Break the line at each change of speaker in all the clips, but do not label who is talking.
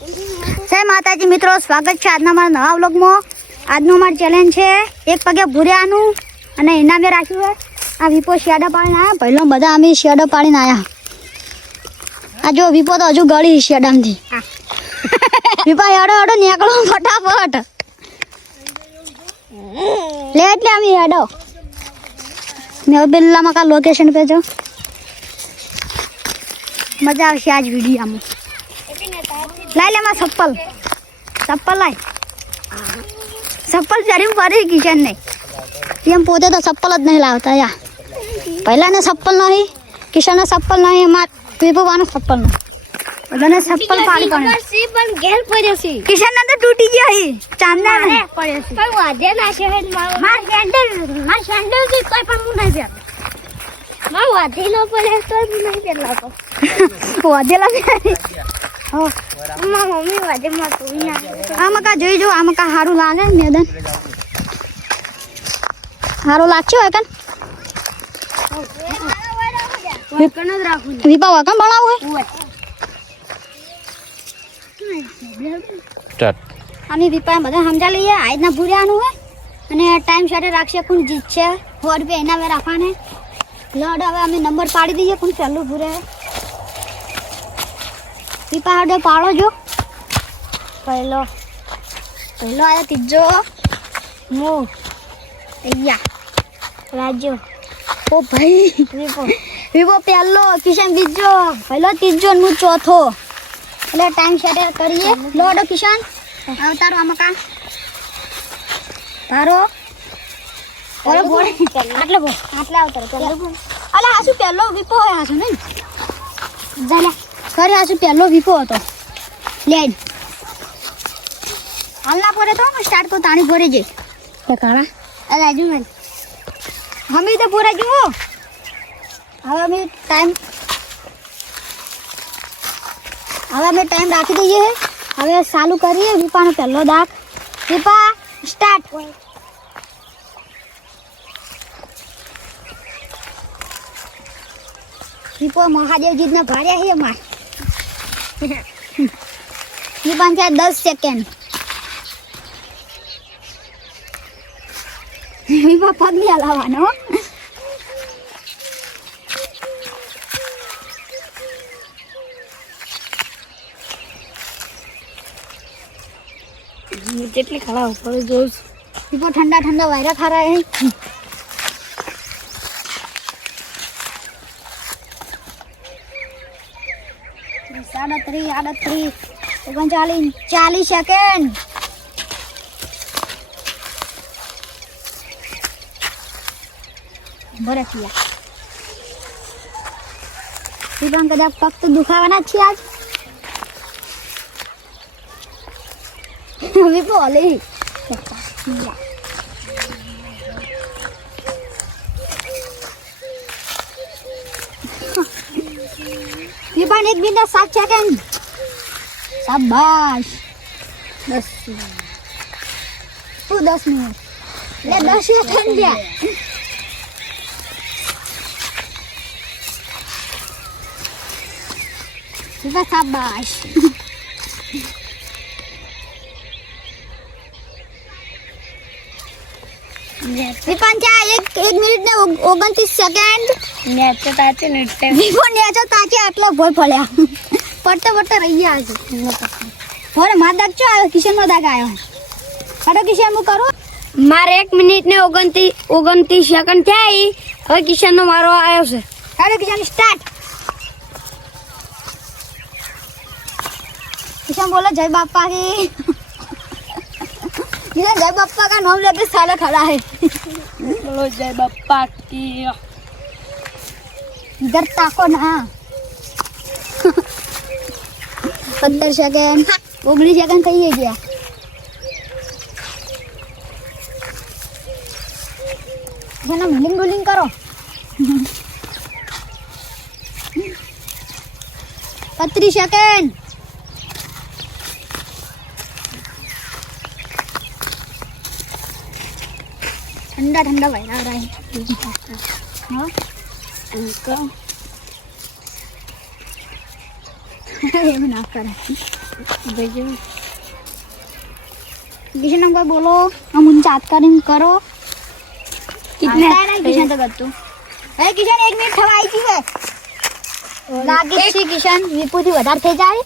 જય માતાજી મિત્રો, સ્વાગત છે આજના મારા નવા વ્લોગમાં. આજનું મારું ચેલેન્જ છે, એક પગે ભૂર્યાનું અને ઇનામે રાખ્યું હોય આ વિપો શિયાડા પાડીને આવ્યા પહેલો બધા અમે શિયાડો પાડીને આવ્યા આ જો વિપો તો હજુ ગળી શિયાડામાંથી વિપા હેડો હેડો, નીકળો ફટાફટ. લે એટલે અમે હેડો. મેં કા લોકેશન પે મજા આવશે આજ વિડીયોમાં લાય લે માં ચપ્પલ. ચપ્પલ લાય. ચપ્પલ ચડી પડી કિશન નહીં એમ પોતે તો ચપ્પલ જ નહીં લાવતા યા. પહેલાને ચપ્પલ નહીં કિશનને ચપ્પલ નહીં એમાં પીપવાનું ચપ્પલ નહીં. બધાને ચપ્પલ પાડી પડે.
પણ ઘેર પડ્યો છે.
કિશન તો તૂટી ગયા હી ચાંદા ને
પડ્યો છે. પણ વાજે ના છે માર સેન્ડલ માર સેન્ડલ છે કોઈ પણ હું પહેરતો માર વાધેલો ન પડે તો હું નહીં પહેરતો
તો વાધેલા હો.
મમ્મી વાજે માં તું ના.
આમાં કા જોઈ જો આમાં કા સારું લાગે મેદાન. સારું લાગશે હોય કન?
વિકણ જ રાખું
વિપા વકમ ભણાવું હોય અમે વિપા બધા સમજા લઈએ આજના ભૂર્યાનું હોય. અને ટાઈમ સાથે રાખશે કોણ જીતશે? સો રૂપિયા એના વે રાખવાને. લડ હવે અમે નંબર પાડી દઈએ કોણ પહેલું ભૂરે. વિપા હડે પાડો જો. પહેલો. પહેલો આવ્યો ત્રીજો. મો અહીંયા. રાજ્યો. ઓ ભાઈ. વિપો વિપો પહેલો કિશન બીજો. પહેલો ત્રીજો ને હું ચોથો. એટલે ટાઈમ સેટ કરીએ. લોડો કિશન. આવતારો આમાં કા? તારો ઓલો બોલ આટલે બોલ આટલે અવતારો. ચાલો અલા આ શું પહેલો વિપો હોય આ શું નહીં? જાલે ખરે આ શું પહેલો વિપો હતો. લે હાલના પોરે તો સ્ટાર્ટ તો તાણી ભરે જઈ તે કાળા. અરે આજુ મેં અમે તો પૂરા જુઓ. હવે અમે ટાઈમ હવે અમે ટાઈમ રાખી દઈએ હવે ચાલુ કરીએ વીપાનો પહેલો દાગ. વિપા સ્ટાર્ટ વિપો મહાદેવજીને ભાર્યા છે અમાર. વિપાન છે દસ સેકન્ડ सेकेंड પગ નહીં હલાવવાનો કેટલી
જેટલી ખડા ઉપર જોઉં
વિપો ઠંડા ઠંડા વાયરા ખરા હે. આડત્રીસ ઓગણચાલીસ ચાલીસ સેકન્ડ બરે થયા વિપાન કદાચ પગ તો દુખાવાના જ છે આજ વિપો લે વિપાન એક મિનિટ સાત સેકન્ડ શાબાશ. દસ તું દસ મિનિટ. લે દસ સેકન્ડ ગયા. વિપા શાબાશ. વિપાન ચા એક એક મિનિટ ને ઓગ- ઓગણત્રીસ સેકન્ડ.
તો તાચે
નેચો તાચે આટલો ભોય પડ્યા. પડતો પડતો રહી ગયા છે ભોરે માં દાગ ચો આવ્યો કિશન નો દાગ આવ્યો હડો કિશન હું કરું
મારે એક મિનિટ ને ઓગણત્રીસ ઓગણત્રીસ સેકન્ડ થઈ હવે કિશન નો મારો આવ્યો છે
હડો કિશન સ્ટાર્ટ કિશન બોલો જય બાપા की किशन जय बापा का नाम लेते साले खड़ा है
બોલો જય બાપા કી
इधर ताको ना પંદર સેકન્ડ ઓગણીસ સેકન્ડ થઈ ગયા જેના મિલિંગ બુલિંગ કરો પત્રીસ સેકન્ડ ઠંડા ઠંડા વહેલા રહે હા
અંકલ
એવું ના કરે કિશન અંકલ બોલો हम उनसे हाथ કરીને કરો
कितने?
आता है ना किशन तो करतू હે કિશન એક મિનિટ થવા આવી ગઈ છે લાગે જ છે કિશન વિપુથી વધારે થઈ જાય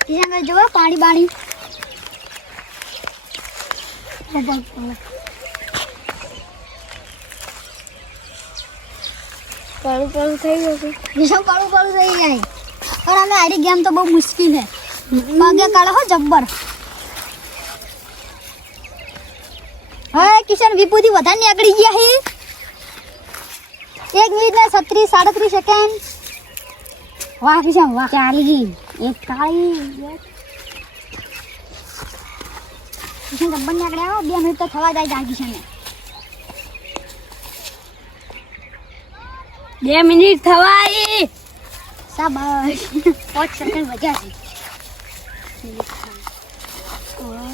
કિશન અંકલ જુઓ પાણી બાણી
પડું પડું થઈ ગયું
કિશન પાડું પાડું થઈ જાય. પણ અમે આરી ગેમ તો બહુ મુશ્કેલ છે. પગે કાઢો હો જબ્બર. હવે કિશન વિપુથી વધારે નીકળી ગયા હી. એક મિનિટ ને છત્રીસ સાડત્રીસ સેકન્ડ વાહ કિશન વાહ.
ચાલી એક કાળી
કિશન જબ્બર નીકળ્યા હો. બે મિનિટ તો થવા જાય જા કિશન
બે મિનિટ થવાઈ
શાબાશ પાંચ સેકન્ડ વધ્યા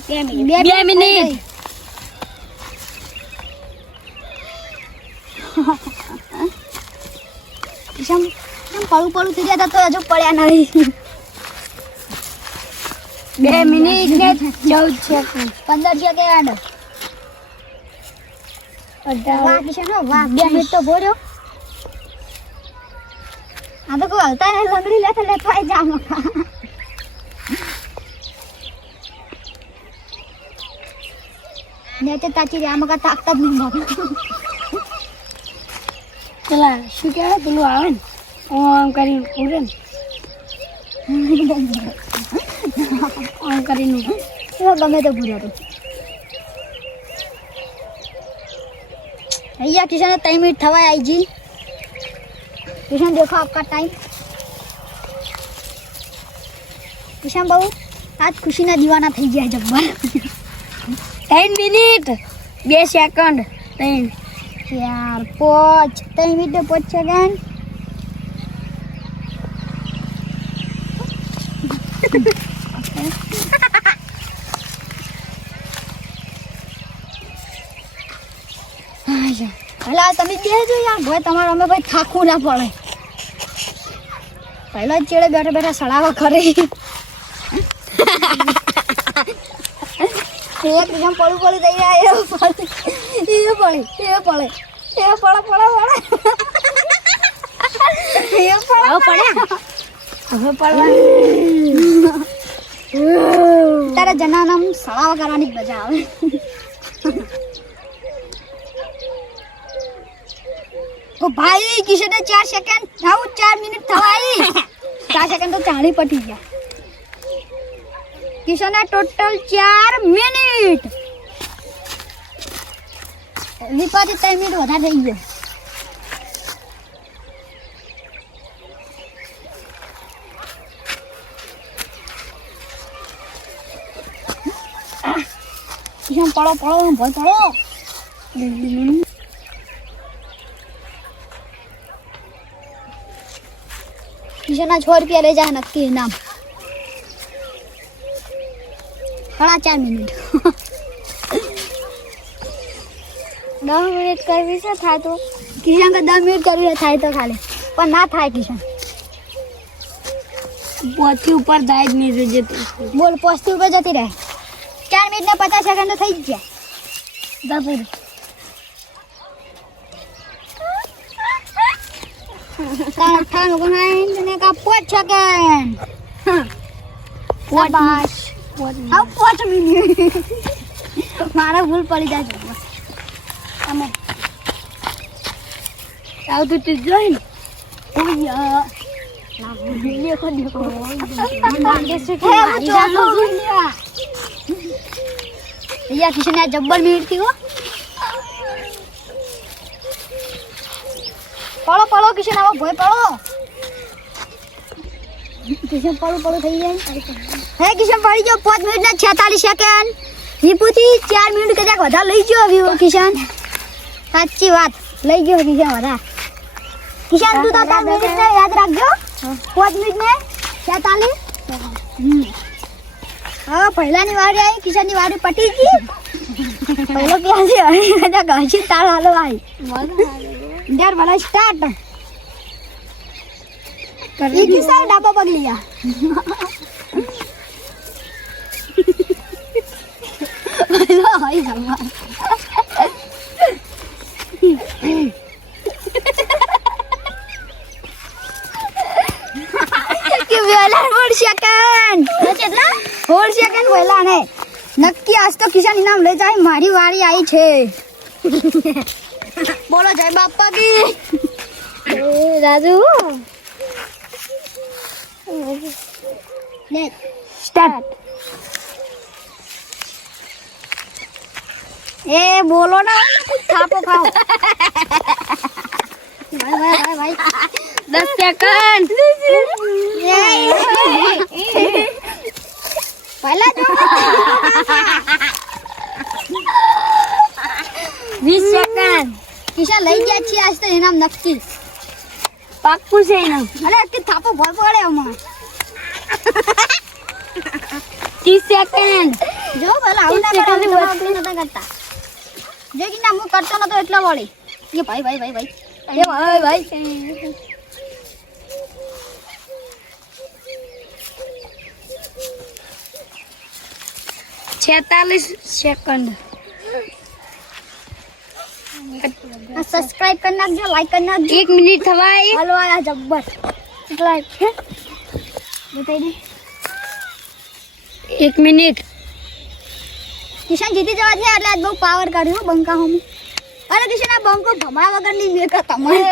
છે.
બે મિનિટ.
કેમ? પડું પડું થઈ ગયા તો હજુ પડ્યા નહીં.
બે મિનિટ ને ચૌદ સેકન્ડ.
પંદર સેકન્ડ વાહ કિશન વાહ બે મિનિટ તો ભોર્યો. તું હાલતા રહે લંગડી લેતા લેતા જા મોકા લેતે તાચી રે આમાં તાકતા જ નહીં
મોકા શું કહેવાય પેલું આવે ને આમ કરી ઉડે ને. આમ કરીને ઉડે
ગમે તો ભૂલ્યો તું. અહીંયા કિશન ત્રણ મિનિટ થવાય આઈ જી કિશન દેખો આપકા ટાઈમ. खुशियां at आज खुशी ना दीवाना
थई गया जब्बर 10
मिनट 2 सेकंड 3 4 5 10 मिनट पोच tapi dia aja ya. Buat sama Rome buat takut lah boleh. Kalau cewek biar-biar salah kok એકદમ પડું પડું થઈ જાય એ પડે એ પડે એ પડે એ પડે પડે પડે એ પડે
હવે પડ્યા? હવે પડવા
તારા જનાનામ સળાવ કરવાની મજા આવે. ઓ ભાઈ કિશને ચાર સેકન્ડ આવું ચાર મિનિટ થવાય ચાર સેકન્ડ તો ચાણી પટી ગયા. કિશને ટોટલ ચાર મિનિટ. વિપરીત ત્રણ મિનિટ વધારે થઈ ગયો. કિશન, પડો પડો ભય, પડો. કિશનના છ રૂપિયા લઈ જાય નક્કી નામ સાડા ચાર મિનિટ
દસ મિનિટ કરવી છે થાય તો
કિશન કે દસ મિનિટ કરવી હોય થાય તો ખાલી પણ ના થાય કિશન
પોથી ઉપર જાય જ નહીં જોજે તો
બોલ પોસ્તી ઉપર જતી રહે ચાર મિનિટ ને પચાસ સેકન્ડ તો થઈ જ ગયા
દસ
ત્રણ અઠ્ઠાણું ઓગણસાઠ ને કા પાંચ સેકન્ડ શાબાશ હા પાંચ મિનિટ મારે ભૂલ પડી જાય છે. અમે
આવતું તું જોઈ ને?
ઓય દેખો દેખો. કિશન આ જબ્બર મિનિટથી હો. પડો પડો કિશન આવો ભય પડો કિશન પડો પડો થઈ જાય હે કિશન પડી ગયો પાંચ મિનિટ ને છેતાલીસ સેકન્ડ વિપુથી ચાર મિનિટ કદાચ વધારે લઈ ગયો વિવો કિશન સાચી વાત લઈ ગયો કિશન વધારે કિશન તું તો તાર મિનિટ ને યાદ રાખજો પાંચ મિનિટ ને છેતાલીસ હમ હવે પહેલાની વારી આવી કિશનની વારી પટી ગઈ પહેલો પ્યાસી હરી બધા ઘસી તાળ હાલો આઈ ડર વાલા સ્ટાર્ટ ઈ કિસ્સા ડાબા પગ लिया પહેલો હોય ભગવાન કે વેલા કેટલા ને નક્કી આજ તો કિસાન ઇનામ લઈ જાય મારી વારી આવી છે બોલો જય બાપા કી રાજુ સ્ટાર્ટ એ બોલો ના થાપો ખાઓ. ભાઈ ભાઈ ભાઈ
દસ સેકન્ડ
પહેલા જો.
વીસ સેકન્ડ.
કિશા લઈ ગયા છીએ આજ તો ઇનામ નક્કી.
પાક્કું છે એનું
અરે કે થાપો ભર પડે હમણાં
ત્રીસ સેકન્ડ.
જો ભલા આવું ના કરતા. કરતો નતો એટલા વળી. એ ભાઈ ભાઈ ભાઈ ભાઈ. એ ભાઈ ભાઈ
છેતાલીસ સેકન્ડ
સબસ્ક્રાઇબ કરી નાખજો લાઈક કરી નાખજો.
એક મિનિટ થવાય
હાલો આ જબ્બર. લાઈક છે બતાવી દે.
એક મિનિટ.
કિશન જીતી જવા છે એટલે આજ બહુ પાવર કાઢ્યું બંકા હોમ. અરે કિશન આ બંકો ભમા વગરની મેં કા તમારે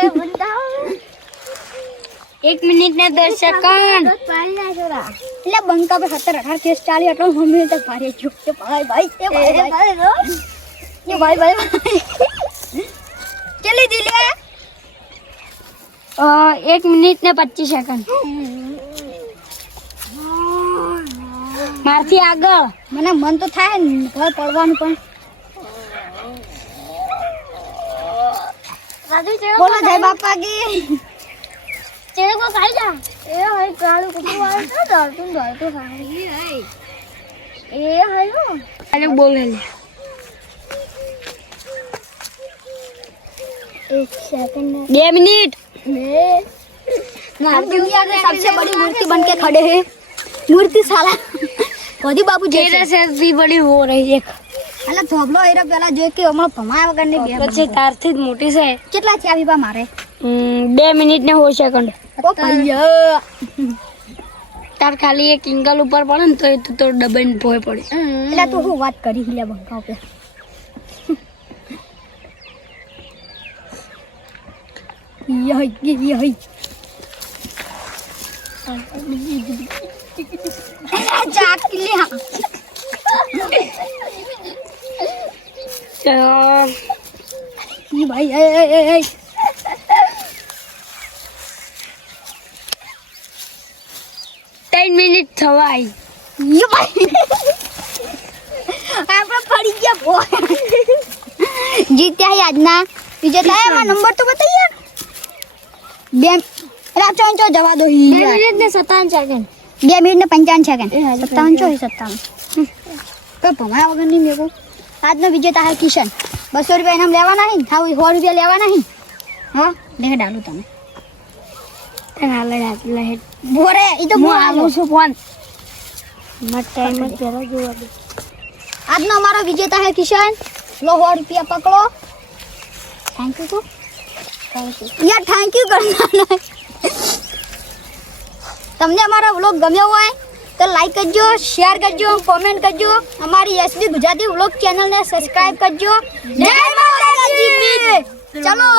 એક મિનિટ ને દસ સેકન્ડ.
એટલે બંકા પર સત્તર અઢાર કેસ ચાલી એટલે મમ્મી તક ભારે જો કે ભાઈ ભાઈ એ ભાઈ ભાઈ. એ ભાઈ ભાઈ ચલી દિલે
અ, એક મિનિટ ને પચીસ સેકન્ડ. મારથી આગળ.
મને મન તો થાય ને ઘર પડવાનું પણ. બોલો જય બાપા કી
ચેડે કો ખાઈ જા એ હઈ કાળું કુકુ આવે તો દળતું દળતું ખાય એ હયો અરે બોલે લે
एक सेकंड
બે મિનિટ
दुनिया के सबसे बड़ी मूर्ति बन के खड़े हैं मूर्ति साला મોદી બાપુ જે
तेरे से भी बड़ी हो रही है
અલા થોભલો એરા પેલા જોઈ કે હમણાં ભમાયા વગરની બે
પછી તારથી જ મોટી છે.
કેટલા છે આવી બા મારે
બે મિનિટ ને સો સેકન્ડ
ઓ
તાર ખાલી એક ઇંગલ ઉપર પડે ને તો એ તો ડબાઈને ભોય પડે.
એટલે તું હું વાત કરી લે બંકા ઉપર યહી યહી ચાકલી હા.
તો
ભાઈ એ
ત્રણ મિનિટ થવાય.
આપણે પડી ગયા બો જીત્યા આજના વિજેતા એમાં નંબર તો બતાવ્યા બે રાચો ચો જવા દો
બે મિનિટ ને સત્તાવન સેકન્ડ
બે મિનિટ ને પંચાવન સેકન્ડ સત્તાવન ચો સત્તાવન. તો ભમાયા વગર નહીં મેકો આજનો વિજેતા હે કિશન બસો રૂપિયા ઇનામ લેવાના હે હા સો રૂપિયા લેવાના હે હા દેખ ડાલું તમે
તને હાલે આટલા હેડ
બોરે ઈ તો
હું
બોર
આવું છું ફોન મત ટાઈમ જ જરા જોવા દે
આજનો અમારો વિજેતા હે કિશન લો સો રૂપિયા પકડો થેન્ક યુ તો યાર થેન્ક યુ કરવાના તમને અમારો વ્લોગ ગમ્યો હોય તો લાઈક કરજો શેર કરજો કોમેન્ટ કરજો. અમારી એસબી ગુજરાતી વ્લોગ ચેનલને સબસ્ક્રાઇબ કરજો. જય માતાજી! ચલો!